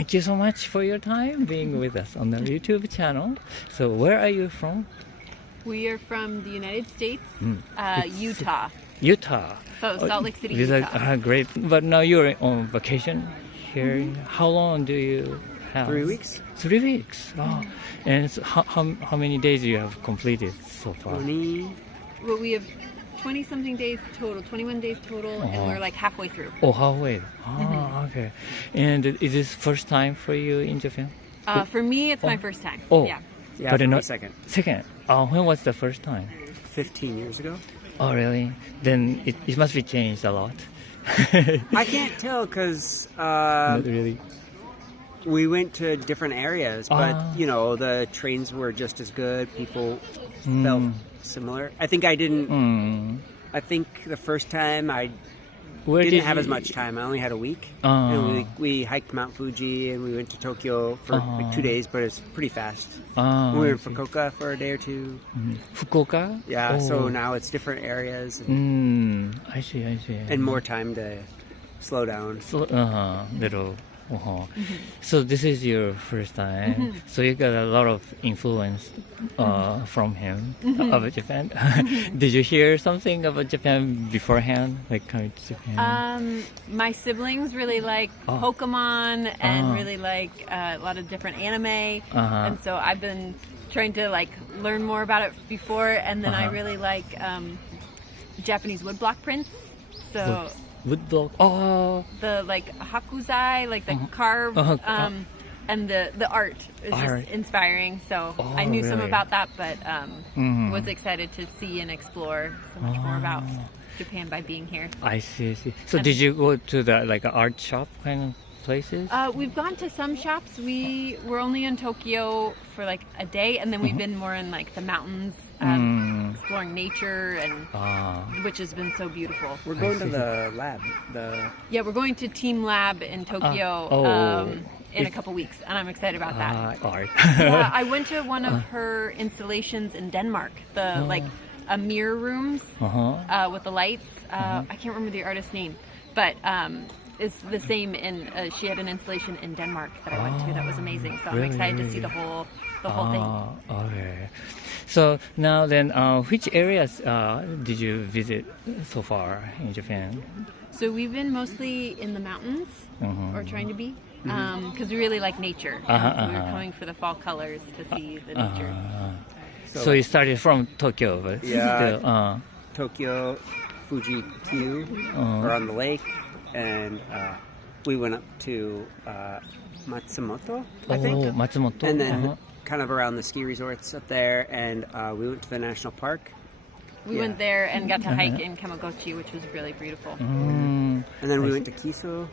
thank you so much for your time being with us on the YouTube channel. So where are you from? We are from the United States, Utah. Utah. So Salt Lake City, Utah. Great. But now you're on vacation here. How long do you have? 3 weeks. 3 weeks. Oh. And so how many days you have completed so far? 20. Well, we have 20-something days total, 21 days total, and we're like halfway through. Oh, halfway. Oh, okay. And is this first time for you in Japan? For me, it's my first time. Oh. Yeah. Yeah, But for not- me second. Second. When was the first time? 15 years ago. Oh, really? Then it must be changed a lot. I can't tell because Not really. we went to different areas, but the trains were just as good. People felt similar. I think I didn't. I think the first time I Where didn't did have you- as much time. I only had a week, Ah. and we hiked Mount Fuji and we went to Tokyo for like 2 days, but it's pretty fast. Ah, We were I in see. Fukuoka for a day or two. Fukuoka? Yeah, Oh. so now it's different areas and, I see. and more time to slow down. So, little. So this is your first time. So you got a lot of influence from him about Japan. Did you hear something about Japan beforehand, like coming to Japan? My siblings really like Pokemon and really like a lot of different anime, and so I've been trying to like learn more about it before. And then I really like Japanese woodblock prints. So Woodblock. Oh, the like hakuzai, like the carved, and the art is Art. just inspiring. So Oh, I knew some really? about that, but was excited to see and explore so much more about Japan by being here. I see. So did you go to the like art shop kind of places? We've gone to some shops. We were only in Tokyo for like a day, and then we've been more in like the mountains, exploring nature, and which has been so beautiful. We're going to the lab. Yeah, we're going to Team Lab in Tokyo in a couple weeks, and I'm excited about that. Art. Yeah, I went to one of her installations in Denmark, the like mirror rooms with the lights. I can't remember the artist's name, but it's the same in. She had an installation in Denmark that I went to that was amazing. So I'm excited to see the whole thing. Okay. So now then, which areas did you visit so far in Japan? So we've been mostly in the mountains, or trying to be, because we really like nature. And we were coming for the fall colors to see the nature. So you started from Tokyo, but still, Tokyo, Fuji Q, or on the lake, and we went up to Matsumoto, I think, Matsumoto. and then kind of around the ski resorts up there, and we went to the national park. We went there and got to hike in Kamagochi, which was really beautiful. And then we went to Kiso.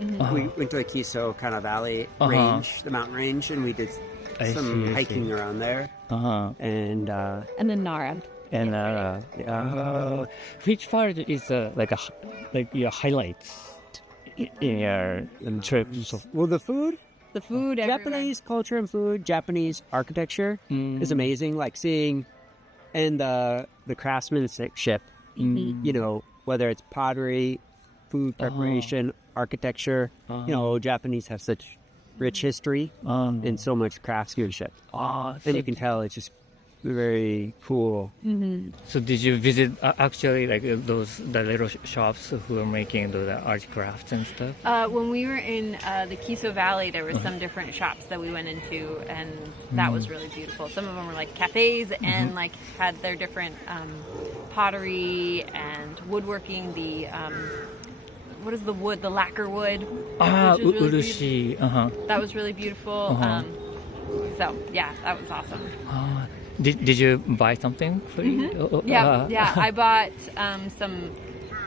We went to the Kiso kind of valley range, the mountain range, and we did some hiking around there. And then Nara. And which part is like your highlights in your trip? well, the food. The food, Japanese culture and food, Japanese architecture is amazing. Like seeing, and the craftsmanship, whether it's pottery, food preparation, architecture. Japanese have such rich history and so much craftsmanship. And you can tell it's just very cool. So did you visit actually like the little shops who are making the art crafts and stuff? When we were in the Kiso Valley, there were some different shops that we went into, and that was really beautiful. Some of them were like cafes and like had their different pottery and woodworking. The what is the wood? The lacquer wood. Urushi. That was really beautiful. So yeah, that was awesome. Did you buy something for you? Yeah. I bought some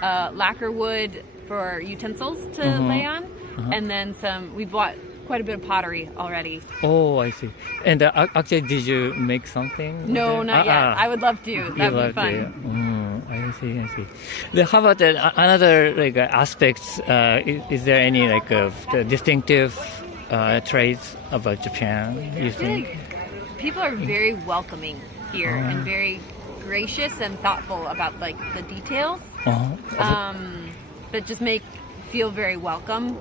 lacquer wood for utensils to lay on, and then we bought quite a bit of pottery already. Oh, I see. And actually, did you make something? No, not yet. I would love to. That'd be fun. I see. Then how about another like aspects? Is there any like distinctive traits about Japan? You think? People are very welcoming here and very gracious and thoughtful about like the details that just feel very welcome.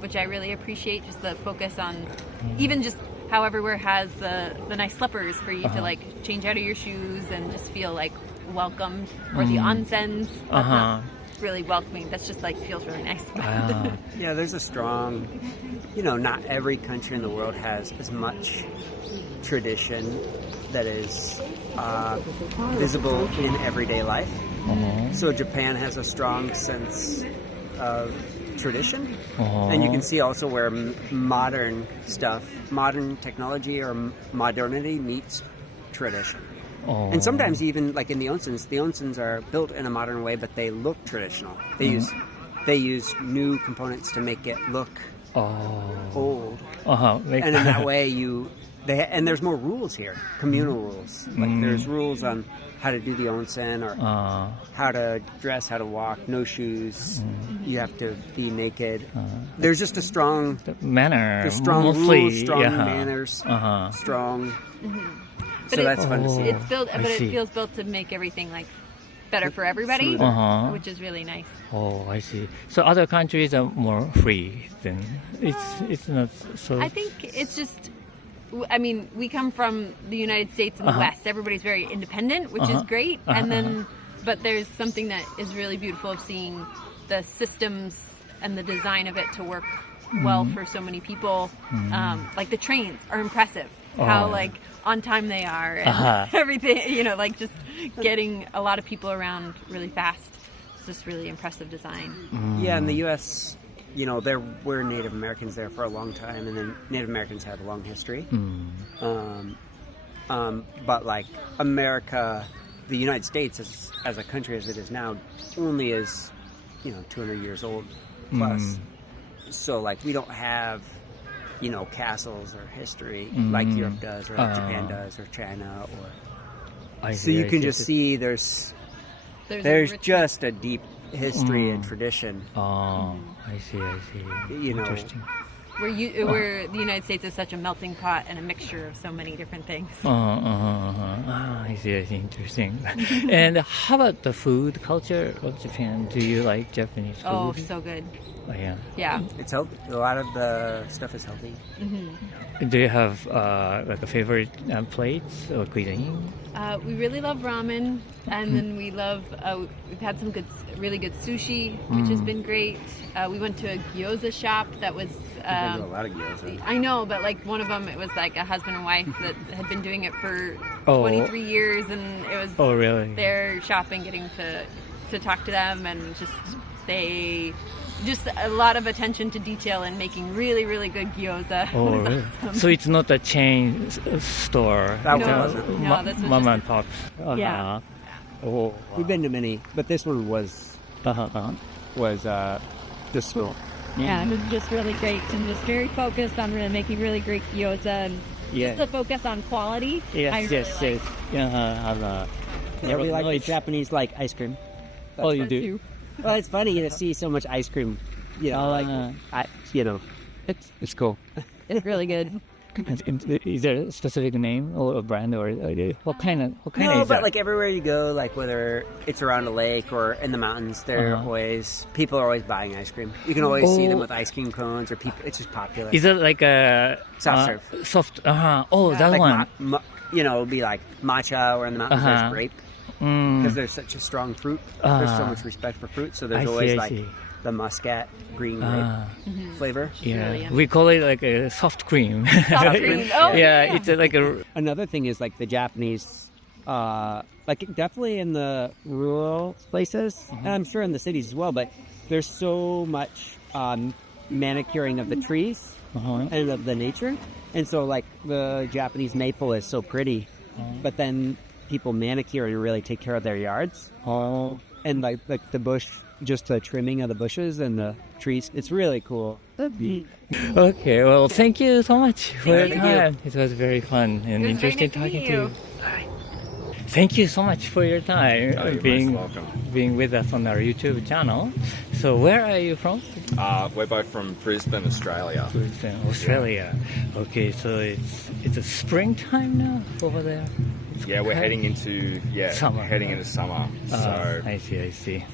which I really appreciate. Just the focus on even just how everywhere has the nice slippers for you to like change out of your shoes and just feel like welcomed, or the onsens. That's not really welcoming. That's just like feels really nice. Yeah, there's a strong, not every country in the world has as much tradition that is visible in everyday life. So Japan has a strong sense of tradition, and you can see also where modern technology or modernity meets tradition. And sometimes even like in the onsens are built in a modern way, but they look traditional. They use new components to make it look old. And in that way and there's more rules here, communal rules. Like there's rules on how to do the onsen, or how to dress, how to walk, no shoes. You have to be naked. There's just a strong manner. There's strong mostly, rules, strong manners, strong. So that's fun to see. It's built, but it feels built to make everything like better for everybody, which is really nice. Oh, I see. So other countries are more free than it's not so. I think it's just. I mean, we come from the United States and the West. Everybody's very independent, which is great. And then, but there's something that is really beautiful of seeing the systems and the design of it to work well for so many people. Like the trains are impressive. How like on time they are and everything. Like just getting a lot of people around really fast. It's just really impressive design. Yeah, in the U.S. There were Native Americans there for a long time, and then Native Americans have a long history. But like America, the United States as a country as it is now, only is 200 years old plus. So like we don't have castles or history like Europe does, or like Japan does, or China, or. So you can just see there's just a deep history and tradition. I see. Interesting. Where the United States is such a melting pot and a mixture of so many different things. I see. Interesting. And how about the food culture of Japan? Do you like Japanese food? Oh, so good. Oh, yeah. Yeah. It's healthy. A lot of the stuff is healthy. Do you have like a favorite plates or cuisine? We really love ramen, and then we've had some really good sushi, which has been great. We went to a gyoza shop that was. A lot of gyoza. I know, but like one of them, it was like a husband and wife that had been doing it for 23 years, and it was. Oh, really? Their shop and getting to talk to them, and just a lot of attention to detail and making really, really good gyoza. Oh, really? Awesome. So it's not a chain store. That wasn't. No, this was mom just and pop. Yeah. Oh. We've been to many, but this one was just cool. Yeah, it was just really great and just very focused on really making really great gyoza and just the focus on quality. Yes. Yeah, we like Japanese ice cream. Oh, you do? Well, it's funny to see so much ice cream. It's cool. It's really good. Is there a specific name or a brand or what kind of No, is but that? everywhere you go, whether it's around a lake or in the mountains, people are always buying ice cream. You can always see them with ice cream cones, or people. It's just popular. Is it like a Soft serve? Soft. Oh, that one. It'll be like matcha, or in the mountains there's grape, because there's such a strong fruit. There's so much respect for fruit, so there's always the muscat green grape flavor. Yeah, Brilliant. we call it like a soft cream. Soft cream. Oh, yeah, it's like a. Another thing is the Japanese, definitely in the rural places, and I'm sure in the cities as well, but there's so much manicuring of the trees and of the nature. And so the Japanese maple is so pretty, but then people manicure and really take care of their yards. And the bush, just the trimming of the bushes and the trees, it's really cool. Okay, well, thank you so much for your time. It was very fun and It was very interesting nice to talking meet to you. Thank you so much for your time being with us on our YouTube channel. So where are you from? We're both from Brisbane, Australia. Brisbane, Australia. Okay, so it's a springtime now over there. Yeah, we're heading into Summer. summer. So I see.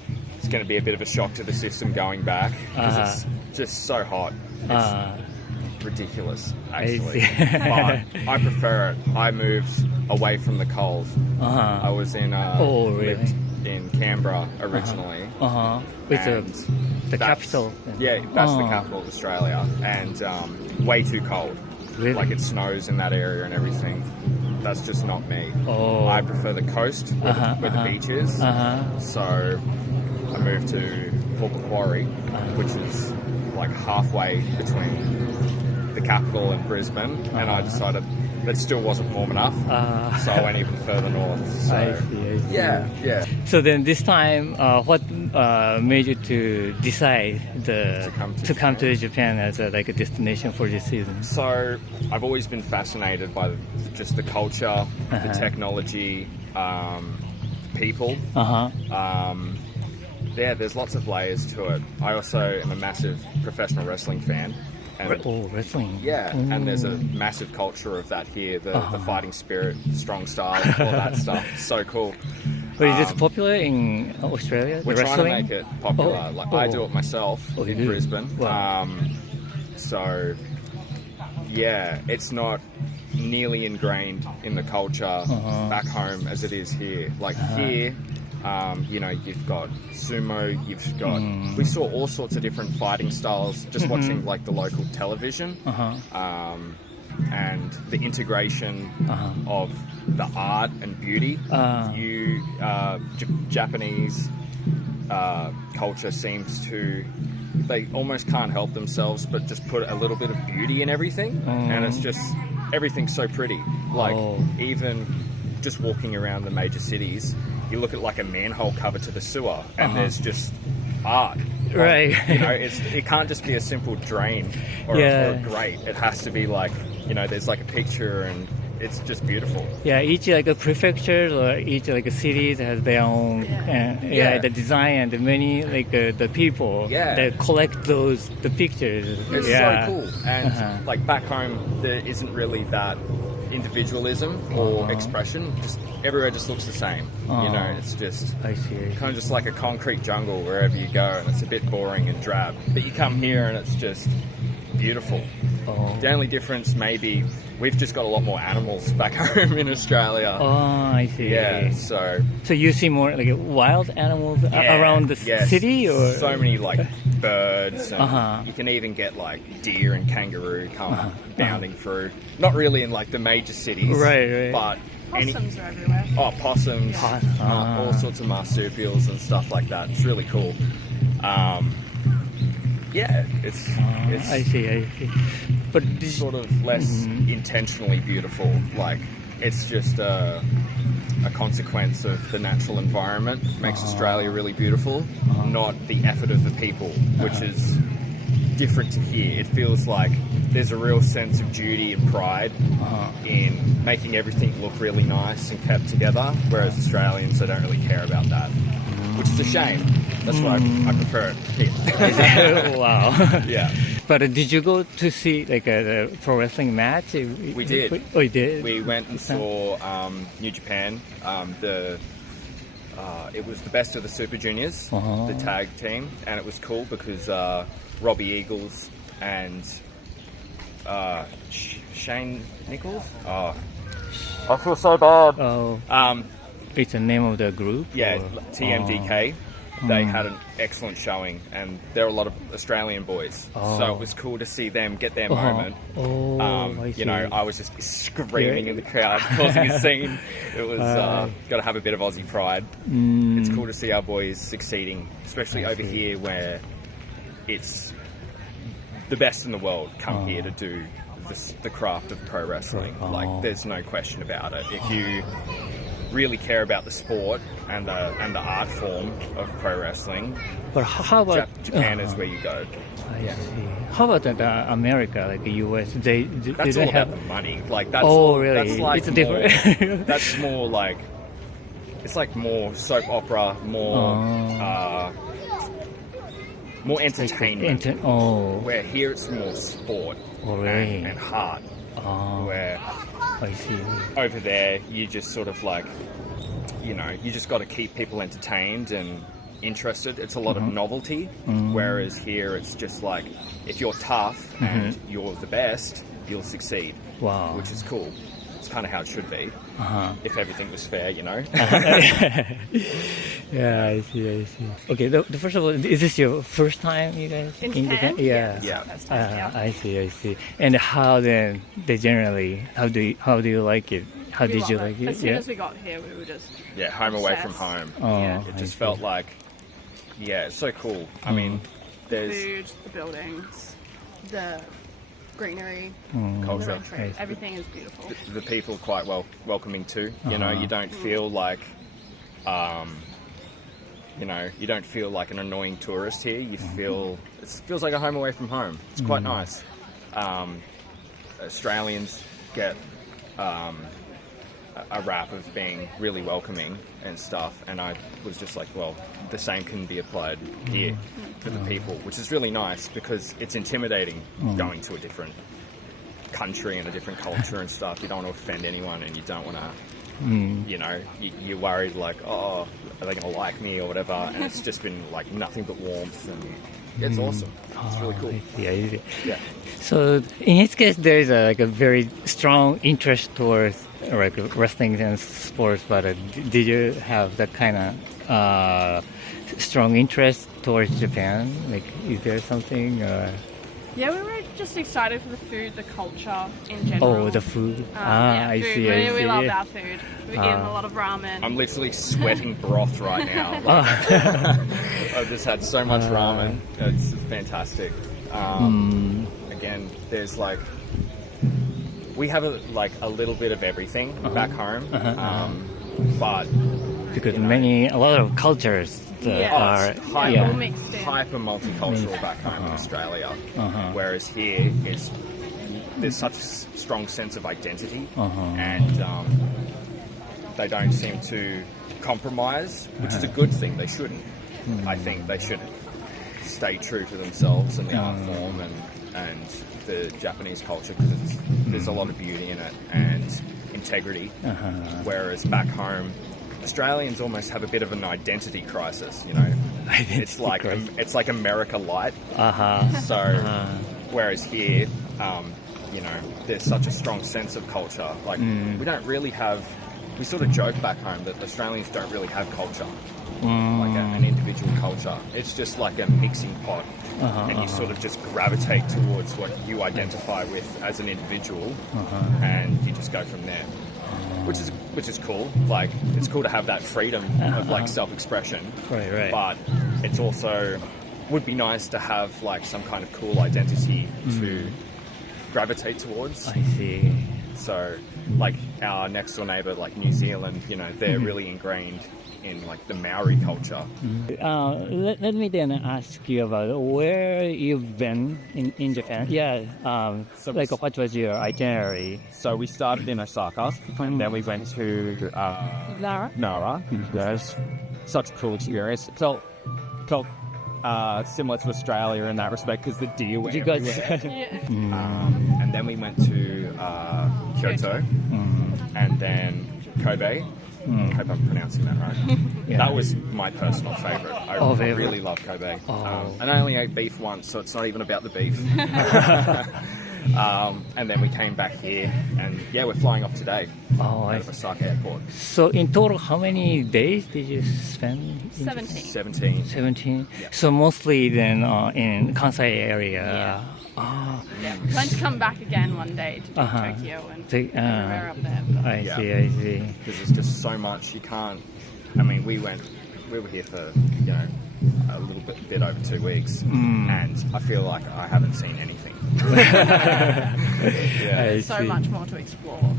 it's going to be a bit of a shock to the system going back because it's just so hot. It's ridiculous, actually. But I prefer it. I moved away from the cold. I was in lived in Canberra originally. It's the capital. Yeah, that's the capital of Australia, and way too cold. Really? Like it snows in that area and everything. That's just not me. I prefer the coast where the beach is. So I moved to Hawker Quarry, which is like halfway between the capital and Brisbane, and I decided that still wasn't warm enough, so I went even further north. So, I see. Yeah. So then this time, what made you to decide To come to to Japan as a destination for this season? So I've always been fascinated by just the culture, the technology, people. Yeah, there's lots of layers to it. I also am a massive professional wrestling fan. And Wrestling. yeah, and there's a massive culture of that here, the fighting spirit, strong style, all that stuff. So cool. But is this popular in Australia? We're the trying to wrestling? make it popular. I do it myself you in do? Brisbane. Wow. So, yeah, it's not nearly ingrained in the culture back home as it is here. Like here, you've got sumo, you've got... We saw all sorts of different fighting styles just watching like the local television. And the integration of the art and beauty. Japanese culture seems to... They almost can't help themselves but just put a little bit of beauty in everything. And it's just... Everything's so pretty. Like, even just walking around the major cities, you look at like a manhole cover to the sewer and there's just art. Right. It can't just be a simple drain or a grate. It has to be like, there's like a picture and it's just beautiful. Yeah, each a prefecture or each a cities has their own the design and the many the people that collect the pictures. It's so cool. And like back home, there isn't really that individualism or expression. Just everywhere just looks the same. It's just I see. kind of just like a concrete jungle wherever you go, and it's a bit boring and drab. But you come here and it's just beautiful. The only difference maybe we've just got a lot more animals back home in Australia. Oh, I see. Yeah, so you see more wild animals around the city, or so many birds. And you can even get deer and kangaroo come bounding through. Not really in the major cities, right. But Possums are everywhere. Oh, possums, all sorts of marsupials and stuff like that. It's really cool. It's I see. But sort of less intentionally beautiful. It's just a consequence of the natural environment. Makes Australia really beautiful, not the effort of the people, which is different to here. It feels like there's a real sense of duty and pride in making everything look really nice and kept together, whereas Australians, they don't really care about that, which is a shame. That's why I prefer it here. Wow. Yeah. But did you go to see a pro wrestling match? We did. Oh, you did? We went and saw New Japan. It was the best of the Super Juniors, the tag team, and it was cool because Robbie Eagles and Shane Nichols. Oh, I feel so bad. Oh, it's the name of the group. Yeah, TMDK. They had an excellent showing, and there are a lot of Australian boys, so it was cool to see them get their moment. I see. I was just screaming in the crowd, causing a scene. It was got to have a bit of Aussie pride. It's cool to see our boys succeeding, especially over here where it's the best in the world come here to do the craft of pro wrestling. There's no question about it. If you really care about the sport and the art form of pro wrestling, but how about Japan is where you go. I see. How about America, the US? That's all about the money. That's really? That's it's different. That's more it's more soap opera, more entertainment. Where here it's more sport and heart. Where I see. Over there you just sort of you just got to keep people entertained and interested. It's a lot of novelty, whereas here it's just like, if you're tough and you're the best, you'll succeed. Wow. Which is cool. It's kind of how it should be. If everything was fair, you know. Yeah, I see. Okay, the first of all, is this your first time, you guys? In Japan? Yeah. Yeah. I see. And how then, how do you like it? How did you like it? As soon as we got here, we were just Home away from obsessed. home. Oh, It just felt like, it's so cool. I mean, there's food, the buildings, the greenery, culture. everything is beautiful. The people quite welcoming too. You know, you don't feel like, you don't feel like an annoying tourist here. You feel it feels like a home away from home. It's quite nice. Australians get a rap of being really welcoming and stuff, and I was just like, well, the same can be applied here for the people, which is really nice because it's intimidating going to a different country and a different culture and stuff. You don't want to offend anyone, and you don't want to, you're worried like, oh, are they going to like me or whatever, and it's just been like nothing but warmth, and it's awesome. It's really cool. I see. Yeah. So in his case, there is a very strong interest towards wrestling and sports, but did you have that kind of strong interest towards Japan? Like, is there something? Yeah, we were just excited for the food, the culture in general. Oh, the food. I food. see. We loved our food. We were eating a lot of ramen. I'm literally sweating broth right now. I've just had so much ramen. It's fantastic. Again, there's like, we have a little bit of everything back home, but because a lot of cultures are hyper multicultural back home in Australia, whereas here there's such a strong sense of identity, and they don't seem to compromise, which is a good thing. They shouldn't. I think they should stay true to themselves and the art form and the Japanese culture, because there's a lot of beauty in it and integrity, whereas back home Australians almost have a bit of an identity crisis, you know. It's like America light. So whereas here, there's such a strong sense of culture. Like we don't really have. We sort of joke back home that Australians don't really have culture, like an individual culture. It's just like a mixing pot, and you sort of just gravitate towards what you identify with as an individual, and you just go from there. Which is cool. Like, it's cool to have that freedom of like self-expression. Right. But it's also would be nice to have like some kind of cool identity to gravitate towards. I see. So, like our next door neighbor, like New Zealand, they're really ingrained in like the Maori culture. Let me then ask you about where you've been in Japan. What was your itinerary? So we started in Osaka, and then we went to Nara. There's such a cool experience. It felt similar to Australia in that respect, because the deer were everywhere. And then we went to Kyoto, and then Kobe. I hope I'm pronouncing that right. That was my personal favourite. I really love Kobe. And I only ate beef once, so it's not even about the beef. And then we came back here, and we're flying off today out of Osaka Airport. So in total, how many days did you spend? 17. 17. Yeah. So mostly then in Kansai area. Plan to come back again one day to do Tokyo and everywhere up there. I see. Because there's just so much you can't. I mean, we were here for a little bit over 2 weeks, and I feel like I haven't seen anything. There's so much more to explore.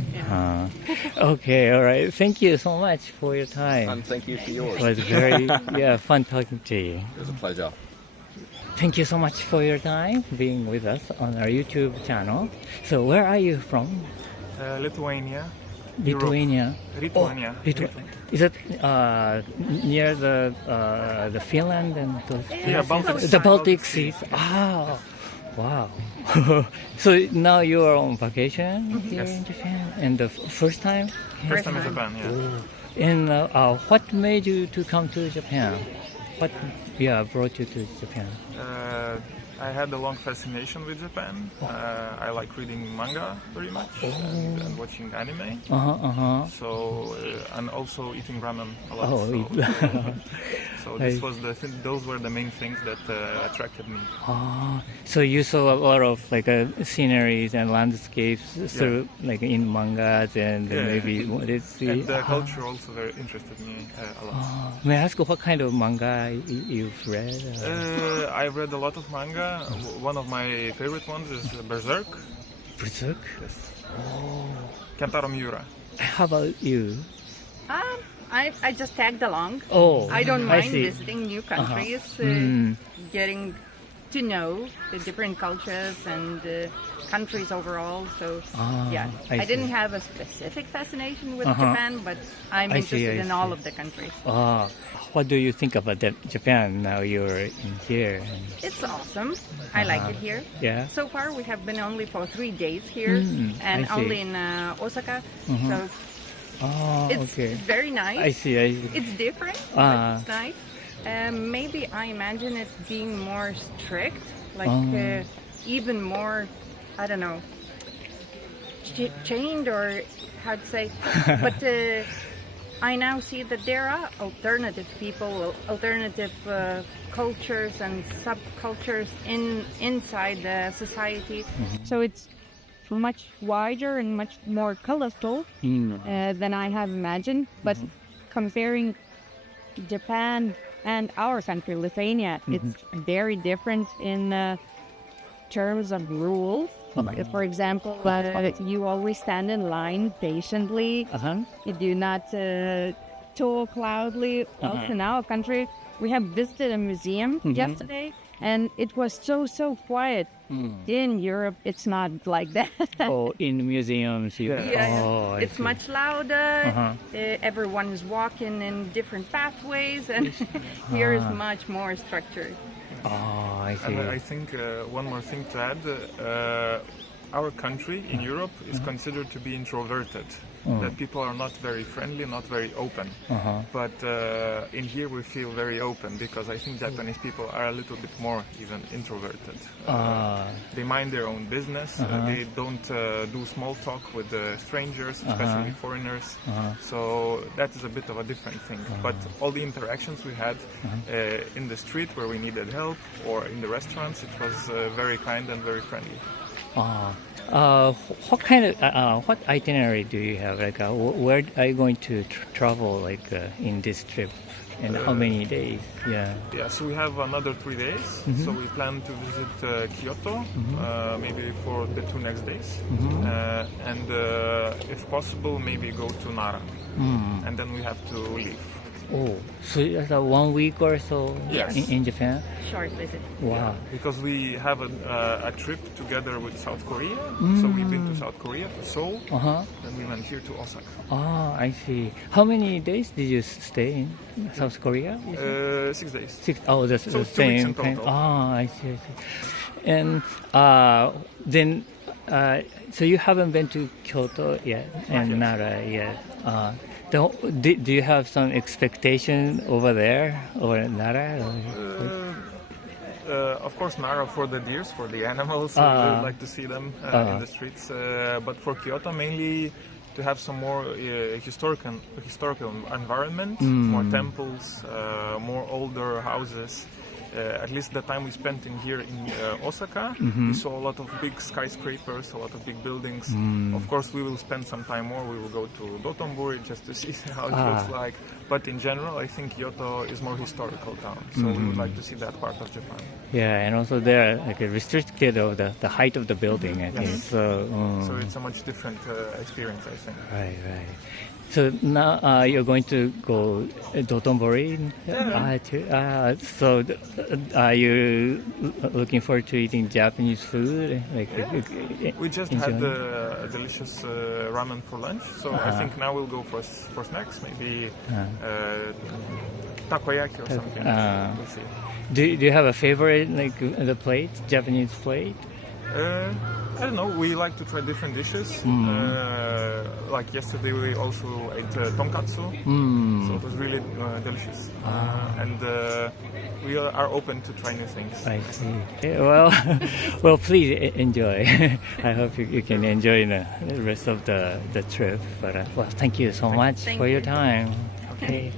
Okay, all right. Thank you so much for your time. And thank you for yours. It was very fun talking to you. It was a pleasure. Thank you so much for your time being with us on our YouTube channel. So where are you from? Lithuania. Lithuania. Lithuania. Is it near the Finland and the Baltic Seas? Wow. So now you are on vacation here in Japan, and the first time? First time in Japan, And what made you to come to Japan? What brought you to Japan? I had a long fascination with Japan. I like reading manga very much and watching anime. So and also eating ramen a lot. So those were the main things that attracted me. So you saw a lot of like sceneries and landscapes through like in mangas and maybe what is the and the culture also very interested me a lot. May I ask what kind of manga you've read? I've read a lot of manga. One of my favorite ones is Berserk. Berserk? Yes. Kentaro Miura. How about you? I just tagged along. I don't mind visiting new countries, getting to know the different cultures and countries overall. So I didn't have a specific fascination with Japan, but I'm interested in all of the countries. What do you think about Japan now you're in here? It's awesome. I like it here. Yeah. So far we have been only for 3 days here and only in Osaka. So it's very nice. I see. It's different, but it's nice. Maybe I imagine it being more strict, like even more, I don't know, chained or how to say. But I now see that there are alternative people, alternative cultures and subcultures inside the society. So it's much wider and much more colorful than I have imagined. But comparing Japan and our country, Lithuania, it's very different in terms of rules. For example, you always stand in line patiently. You do not talk loudly. Also in our country, we have visited a museum yesterday, and it was so quiet. In Europe, it's not like that. In museums, it's much louder. Everyone is walking in different pathways, and here is much more structured. I see. And I think one more thing to add, our country in Europe is considered to be introverted, that people are not very friendly, not very open. But in here we feel very open because I think Japanese people are a little bit more even introverted. They mind their own business. They don't do small talk with strangers, especially foreigners. So that is a bit of a different thing. But all the interactions we had in the street where we needed help or in the restaurants, it was very kind and very friendly. What kind of what itinerary do you have? Like, where are you going to travel? Like in this trip, and how many days? So we have another 3 days. So we plan to visit Kyoto, maybe for the 2 next days, and if possible, maybe go to Nara, and then we have to leave. So it's 1 week or so in Japan? Short visit. Wow. Because we have a trip together with South Korea. So we've been to South Korea, to Seoul, then we went here to Osaka. I see. How many days did you stay in South Korea? 6 days. That's So the 2 weeks same in kind. total. I see. And then, so you haven't been to Kyoto yet and Nara yet. Do you have some expectation over there or Nara? Of course, Nara for the deers, for the animals. We would like to see them in the streets. But for Kyoto, mainly to have some more historical environment, more temples, more older houses. At least the time we spent in here in Osaka, we saw a lot of big skyscrapers, a lot of big buildings. Of course, we will spend some time more. We will go to Dotonbori just to see how it looks like. But in general, I think Kyoto is more historical town, so we would like to see that part of Japan. Yeah, and also they're like restricted of the height of the building, I think. So it's a much different experience, I think. Right. So now you're going to go Dotonbori. So are you looking forward to eating Japanese food? We just had a delicious ramen for lunch, so I think now we'll go for snacks, maybe takoyaki or something. We'll see. Do you have a favorite, like the plate, Japanese plate? I don't know. We like to try different dishes. Like yesterday, we also ate tonkatsu, so it was really delicious. And we are open to try new things. I see. Well, please enjoy. I hope you can enjoy the rest of the trip. But well, thank you so much for your time. Okay.